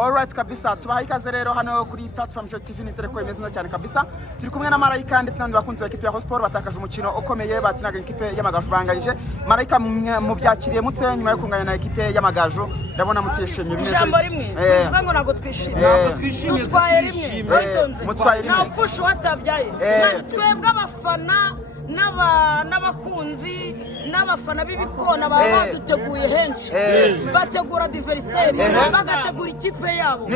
Alright kabisa tubaha ikaze rero hano kuri platform TV nizere ko imeze neza cyane kabisa turi kumwe na Marayika ndetse n'abandi bakunzi ba equipe ya Sport batakaje umukino ukomeye bakinaga equipe y'Amagaju banganyije Marayika mu byakiriye mutse nyuma yo kunganya na equipe y'Amagaju ndabona mutishimye bimeze bivuga ngo nago twishimye twaye rimwe mutwaye rimwe napfusha watabyaye twebwe abafana n'abakunzi n'abafana b'ibikona baba baduteguye henshi bategura diversaire bagategura ikipe yabo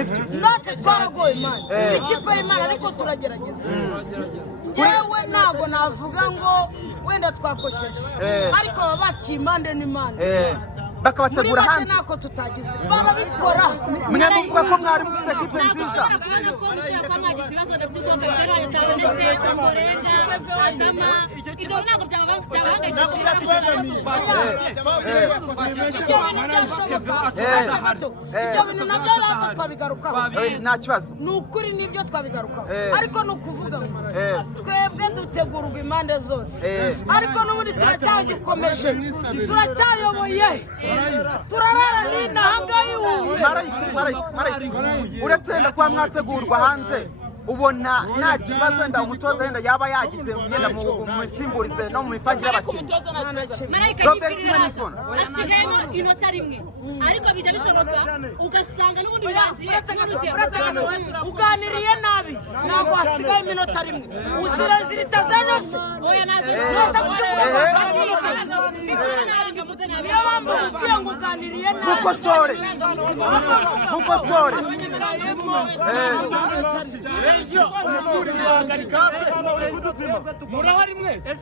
natwe twaragoye Imana ikipe y'Imana ariko turagerageza yewe ntago navuga ngo wenda twakosheje ariko baba bakimande n'Imana bakabategura hanze nako tutagize barabikora mwe muvuga ko mwari mufite equipe nziza nta kibazo nukuri nibyo twabigarukaho ariko nukuvuga ngo twebwe dutegurwa impande zose ariko n'ubundi turacyagikomeje turacyayoboye turarara nina hangayi Marayika uratenda kwa mwategurwa hanze ubona nta kibazo nda umutoza yenda yaba yagize ngenda mu simburize no mu mipangire y'abakinnyi Robert Manifona asigayemo inota rimwe ariko bijya bishoboka ugasanga n'ubundi birangiye uganiriye nabi ntabwo hasigaye iminota rimwe uzirazirita zanose oya nazo mukosore murahari mwese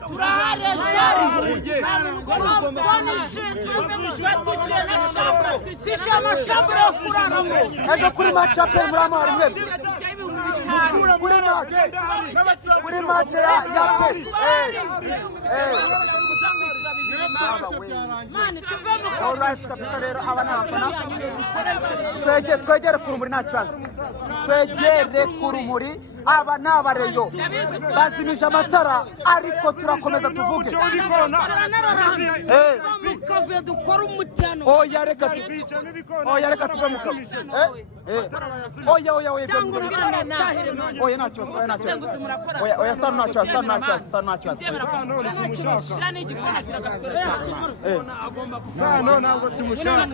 ejo kuri match ya PL muramahari mwese kuri match ya PL Alright kabisa rero aba n'abafana twegere ku rumuri nta kibazo twegere ku rumuri aba n'abareyo bazimije amatara ariko turakomeza tuvuge oya reka tuve mu kazi oya nta kibazo oya sana nta kibazo Sano ntabwo tumushaka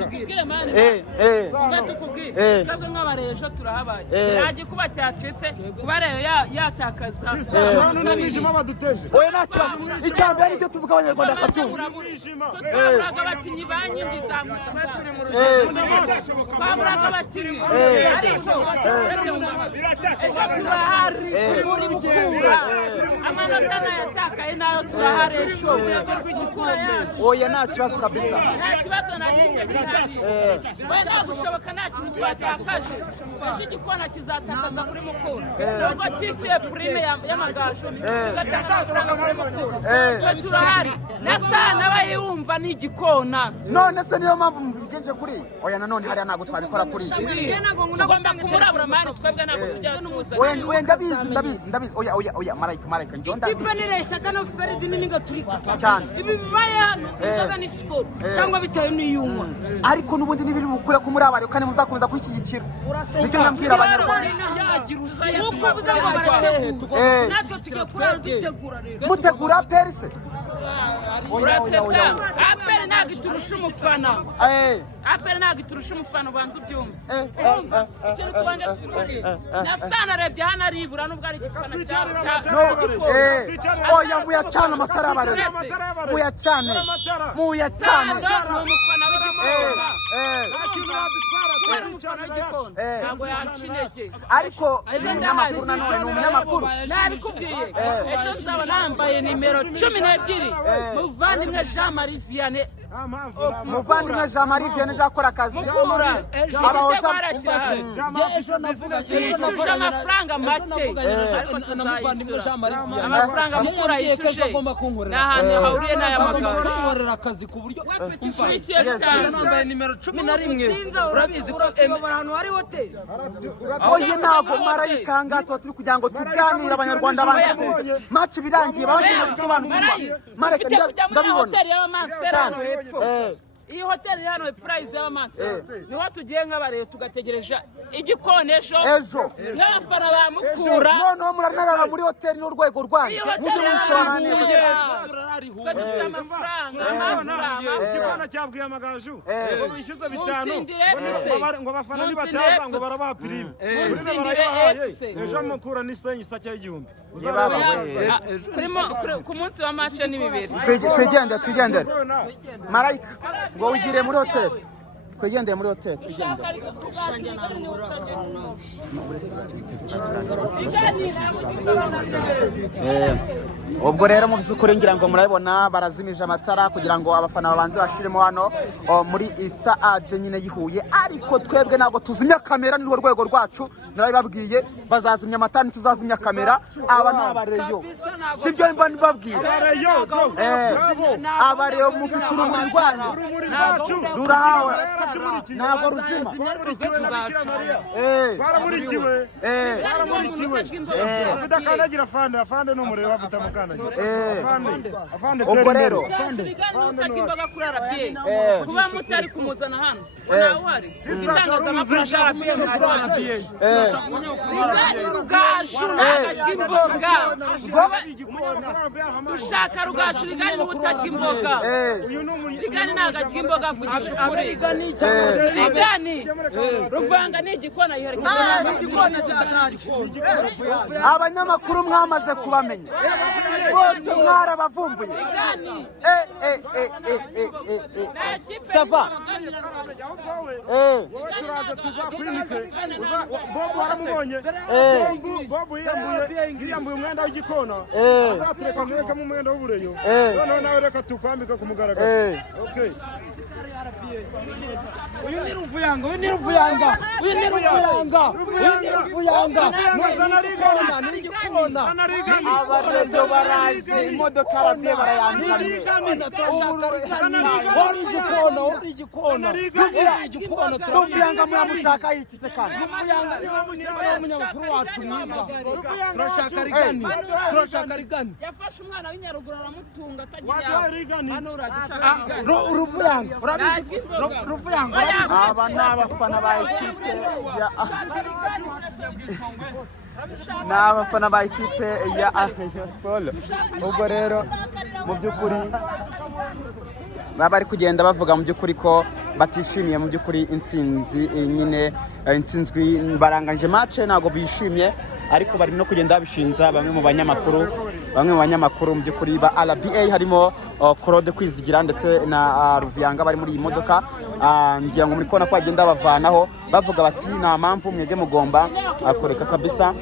twebwe nk'abarejo turahabaye yaje kuba cyacitse kuba rero yatakaza n'umwijima baduteje oya nta kibazo icyambere nicyo tuvuga abanyarwanda akatumva twaburaga abakinnyi banyinjiza twaburaga abakinnyi ariko ejo turahari muri mukura amanota nayatakaye nayo turahari ejo oya nta kibazo kabisa nta kibazo na kimwe wenda gushoboka nta kintu twatakaje ejo igikona kizatakaza kuri mukura nubwo cyishyuye prime y'Amagaju tugatakaza kuri mukura turahari na sana bayumva ni igikona none se niyo mpamvu mubigenje kuri oya nanone hariya ntabwo twabikora kuri tugomba kuburabura mani twebwe ntabwo tujya n'umusatsi oya ndabizi oya Marayika njye ikipe nirayisaka no feridi n'inga turika cyane ibi bibaye hano inzoga ni skol cyangwa bitewe n'iyumwa ariko n'ubundi nibiri bukure ko muri abari kandi muzakomeza kwishyigikira nicyo nambwira abanyarwanda uko buza ngo barategura natwe tugiye kurara dutegura rero mutegura perse aperi ntabwo iturusha umufana aperi ntabwo iturusha umufana ubanza ubyumva ikintu tubanje tukubwira na sana arebye hano aribura nubwo ari igifana oya muyacana amatara y'abarezi muyacane ni umufana w'igikona ntabwo yaca intege ariko umunyamakuru nanone ni umunyamakuru nabikubwiye ejo nzaba nambaye nimero 12 muvandimwe Jean Marie Vianney ejo akora akazi abahoza ejo navuga yishyuje amafaranga make amafaranga mukura yishyuje n'ahantu hahuriye n'aya magambo nkorera akazi ku buryo nambaye nimero 11 urabizi ko ahantu hari hoteli oye ntabwo Marayika ngaha tuba turi kugira ngo tuganire abanyarwanda banze match birangiye babakeneye gusobanukirwa Marayika ndabibona iyi hoteli hano Prize y'abamansi niho tugiye nk'abareba tugategereje igikonesho ejo n'abafana bamukura noneho muranarara muri hoteli n'urwego rwanyu mujye musobanurira tukadusiga amafaranga igikona cyabwiye amagaju ngo bishyuze 5 ngo abafana nibataza ngo barabaha pirime ejo mukura n'isenyi isake y'igihumbi ku munsi wa match ni 2 twigendere Marayika ngo wigire muri hoteli twigendere muri hoteli twigendere ubwo rero mu by'ukuri ngira ngo murabibona barazimije amatara kugira ngo abafana babanze bashiremo hano muri stade nyine yihuye ariko twebwe ntabwo tuzimya kamera ni rwego rwacu narabibabwiye bazazimya amatara ntituzazimya kamera aba ni abareyo sibyo mba nibabwira abareyo mufite urumuri rwanyu rurahawe ntabwo ruzima baramurikiwe avudakandagira afande n'umureba avuta mukandagira afande ubwo rero imbaga kuri RPA kuba mutari kumuzana hano nawari itangazamakuru rugaju n'agimboga ushaka rugaju rigani n'ubutakimboga rigani n'agimboga vugisha ukuri rigani ruvanga n'igikona yiherekeje abanyamakuru mwamaze kubamenya bose mwarabavumbuye sava turaza tuzakurinike bobo waramubonye bobo yiyambuye umwenda w'igikona azatureka mwerekamo umwenda w'ubureyo noneho nawe reka tukwambika ku mugaragaro okay uyu ni Ruvuyanga abarezo baraje imodoka arabye barayambye Ruvuyanga muramushaka yikize kandi Ruvuyanga niwe munyamakuru wacu mwiza turashaka rigani yafashe umwana w'inyaruguru aramutunga atagira hano uragishaka Ruvuyanga urabizi aba ni abafana ba ekipe ya ni abafana ba ekipe ya Sport ubwo rero mu by'ukuri baba bari kugenda bavuga mu by'ukuri ko batishimiye mu by'ukuri intsinzi nyine intsinzwi baranganje match ntago bishimye ariko bari no kugenda babishinza bamwe mu banyamakuru mu by'ukuri ba RBA harimo Claude Kwizigira ndetse na Ruvuyanga bari muri iyi modoka ngira ngo muri kona ko bagenda bavanaho bavuga bati nta mpamvu mwege mugomba akoreka kabisa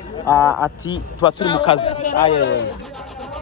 ati tuba turi mu kazi